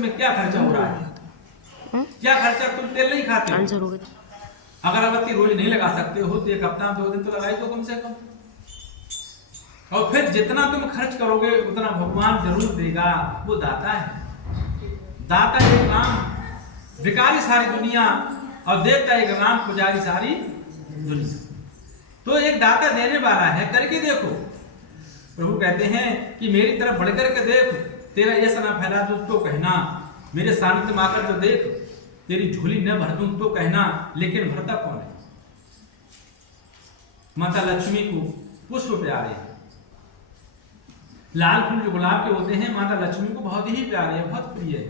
इसमें क्या खर्चा हो रहा है? क्या खर्चा? तुम तेल नहीं खाते हो, अगरबत्ती रोज नहीं लगा सकते हो तो एक हफ्ता 2 दिन तो लगाई दो कम से कम। और फिर जितना तुम खर्च करोगे उतना भगवान जरूर देगा। वो दाता है। दाता एक राम, भिखारी सारी दुनिया, और देवता एक राम, पुजारी सारी दुनिया। तो एक दाता देने वाला है, करके देखो। प्रभु कहते हैं कि मेरी तरफ बढ़कर के देख, तेरा यश ना फैला दूं तो कहना, मेरे सानिध्य में आकर तो देख, तेरी झोली न भर दूं तो कहना, लेकिन भरता कौन है? माता लक्ष्मी को पुष्प प्यारे हैं, लाल फूल जो गुलाब के होते हैं माता लक्ष्मी को बहुत ही प्यारे है, बहुत प्रिय है।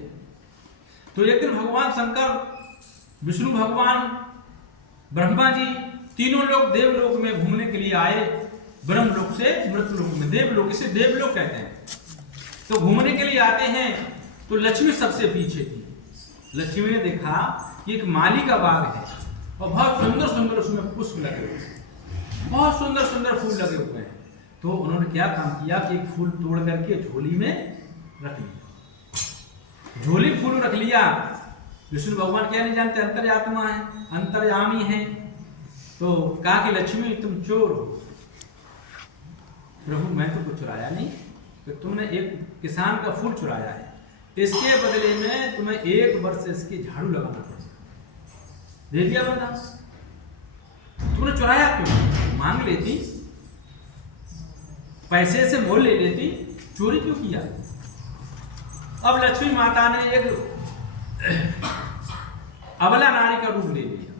तो एक दिन भगवान शंकर, विष्णु भगवान, ब्रह्मा जी, तीनों लोग देवलोक में घूमने के लिए आए। ब्रह्मलोक से मृत्युलोक में, देवलोक से देवलोक कहते हैं। तो घूमने के लिए आते हैं तो लक्ष्मी सबसे पीछे थी। लक्ष्मी ने देखा कि एक माली का बाग है और बहुत सुंदर सुंदर उसमें पुष्प लगे हुए हैं, बहुत सुंदर सुंदर फूल लगे हुए हैं। तो उन्होंने क्या काम किया कि एक फूल तोड़ करके झोली में रख लिया। झोली फूल रख लिया। विष्णु भगवान क्या नहीं जानते? अंतर्यात्मा है, अंतर्यामी है। तो कहा कि लक्ष्मी तुम चोर हो। प्रभु मैं तो कुछ चुराया नहीं, तो तुमने एक किसान का फूल चुराया है, इसके बदले में तुम्हें 1 वर्ष इसकी झाड़ू लगाना पड़ेगा। दे दिया बता, तुमने चुराया क्यों? मांग लेती, पैसे से मोल ले लेती, चोरी क्यों किया? अब लक्ष्मी माता ने एक अबला नारी का रूप ले लिया।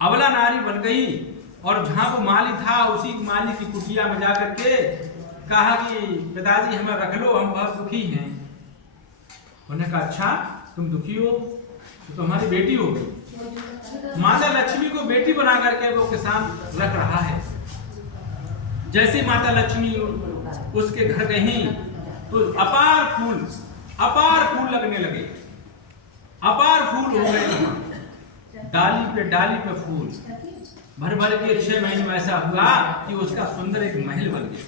अबला नारी बन गई और जहां वो माली था उसी माली की कुटिया में जाकर के कहा कि पिताजी हमें रख लो, हम बहुत दुखी हैं। उन्होंने कहा अच्छा तुम दुखी हो तो तुम्हारी बेटी होगी। माता लक्ष्मी को बेटी बना करके वो किसान रख रहा है। जैसे माता लक्ष्मी उसके घर गई तो अपार फूल लगने लगे, अपार फूल हो गए, डाली पे फूल भर भर के 6 महीने में ऐसा हुआ कि उसका सुंदर एक महल बन गया।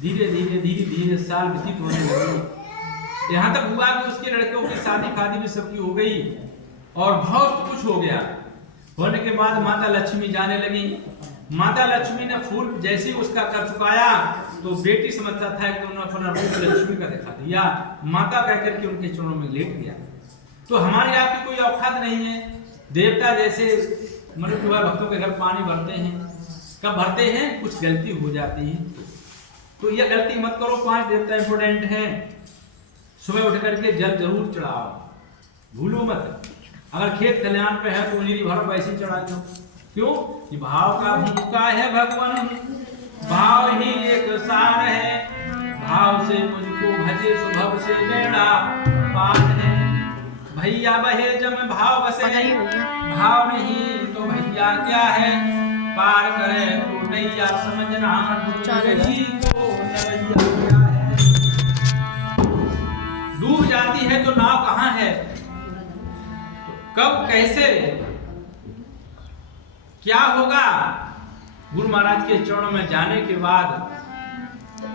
धीरे धीरे धीरे धीरे साल व्यतीत होने लगे। यहाँ तक हुआ कि उसके लड़कों की शादी फादी भी सबकी हो गई और बहुत कुछ हो गया। होने के बाद माता लक्ष्मी जाने लगी। माता लक्ष्मी ने फूल जैसे ही उसका कर चुकाया तो बेटी समझता था कि उन्होंने अपना रूप लक्ष्मी का दिखा दिया। माता कहकर के उनके चरणों में लेट गया। तो हमारी आपकी कोई औकात नहीं है। देवता जैसे मनुष्य भक्तों के घर पानी भरते हैं, कब भरते हैं? कुछ गलती हो जाती है तो यह गलती मत करो। 5 देवता इंपोर्टेंट हैं। सुबह उठ करके जल जरूर चढ़ाओ, भूलो मत। अगर खेत खलिहान पे है तो उंजली भर वैसे चढ़ा दो। क्यों? कि भाव का भूखा है भगवान, भाव ही एक सार है। भाव से मुझको भजे सुभव से बेड़ा पार है। भैया बहे जम भाव बसे, भाव नहीं तो भैया क्या है? पार करे तो नैया समझना, डूबेगी तो नैया क्या है? डूब जाती है तो नाव कहाँ है? तो कब कैसे क्या होगा? गुरु महाराज के चरणों में जाने के बाद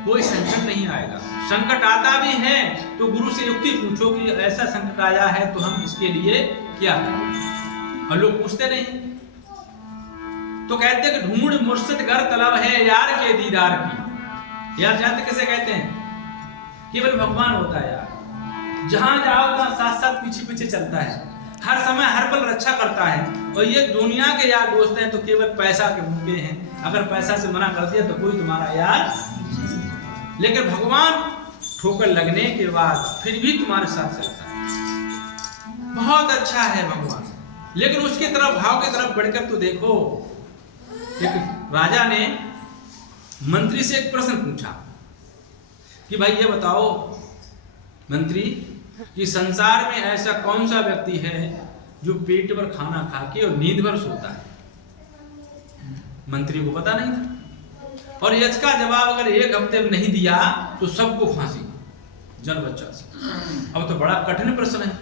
कोई संकट नहीं आएगा। संकट आता भी है तो गुरु से युक्ति पूछो कि ऐसा संकट आया है तो हम इसके लिए क्या करें। और लोग पूछते नहीं। तो कहते हैं कि ढूंढ मुर्शिद घर तलब है यार के दीदार की। यार जानते कैसे कहते हैं? केवल भगवान होता है यार। जहां जाओ वहां साथ साथ पीछे पीछे चलता है, हर समय हर पल रक्षा करता है। और ये दुनिया के यार दोस्त हैं तो केवल पैसा के भूखे हैं। अगर पैसा से मना कर दिया तो कोई तुम्हारा यार। लेकिन भगवान ठोकर लगने के बाद फिर भी तुम्हारे साथ चलता है। बहुत अच्छा है भगवान। लेकिन उसकी तरफ, भाव की तरफ बढ़कर तो देखो। एक राजा ने मंत्री से एक प्रश्न पूछा कि भाई ये बताओ मंत्री कि संसार में ऐसा कौन सा व्यक्ति है जो पेट भर खाना खा के और नींद भर सोता है? मंत्री को पता नहीं था। और इसका जवाब अगर 1 हफ्ते में नहीं दिया तो सबको फांसी, जन बच्चा से। अब तो बड़ा कठिन प्रश्न है।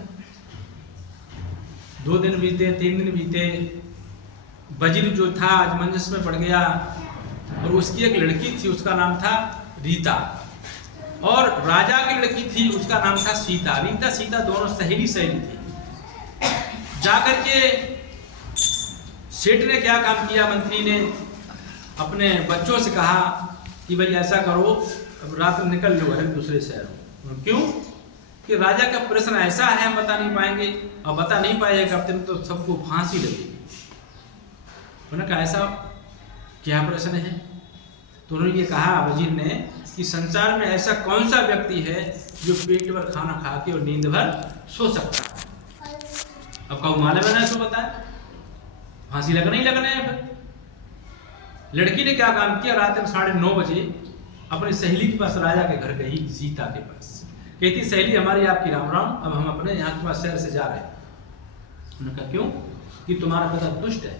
2 दिन बीते, 3 दिन बीते। वजीर जो था अजमंजस में पड़ गया और उसकी एक लड़की थी, उसका नाम था रीता। और राजा की लड़की थी, उसका नाम था सीता। रीता सीता दोनों सहेली थी। जाकर के सेठ ने क्या काम किया, मंत्री ने अपने बच्चों से कहा कि भाई ऐसा करो, अब रात में निकल लो है दूसरे शहर। क्यों कि राजा का प्रश्न ऐसा है, हम बता नहीं पाएंगे, और बता नहीं पाएगा तो सबको फांसी लगेगी। उन्होंने कहा ऐसा क्या प्रश्न है? तो उन्होंने ये कहा वजीर ने कि संसार में ऐसा कौन सा व्यक्ति है जो पेट भर खाना खा के और नींद भर सो सकता है? अब कहूँ माले बना तो बताए, फांसी लगना ही लगना है। फिर लड़की ने क्या काम किया, रात में 9:30 बजे अपनी सहेली के पास राजा के घर गई, सीता के पास। कहती सहेली हमारी आपकी राम राम, अब हम अपने यहाँ के पास शहर से जा रहे हैं। उन्होंने कहा क्यों? कि तुम्हारा पिता दुष्ट है,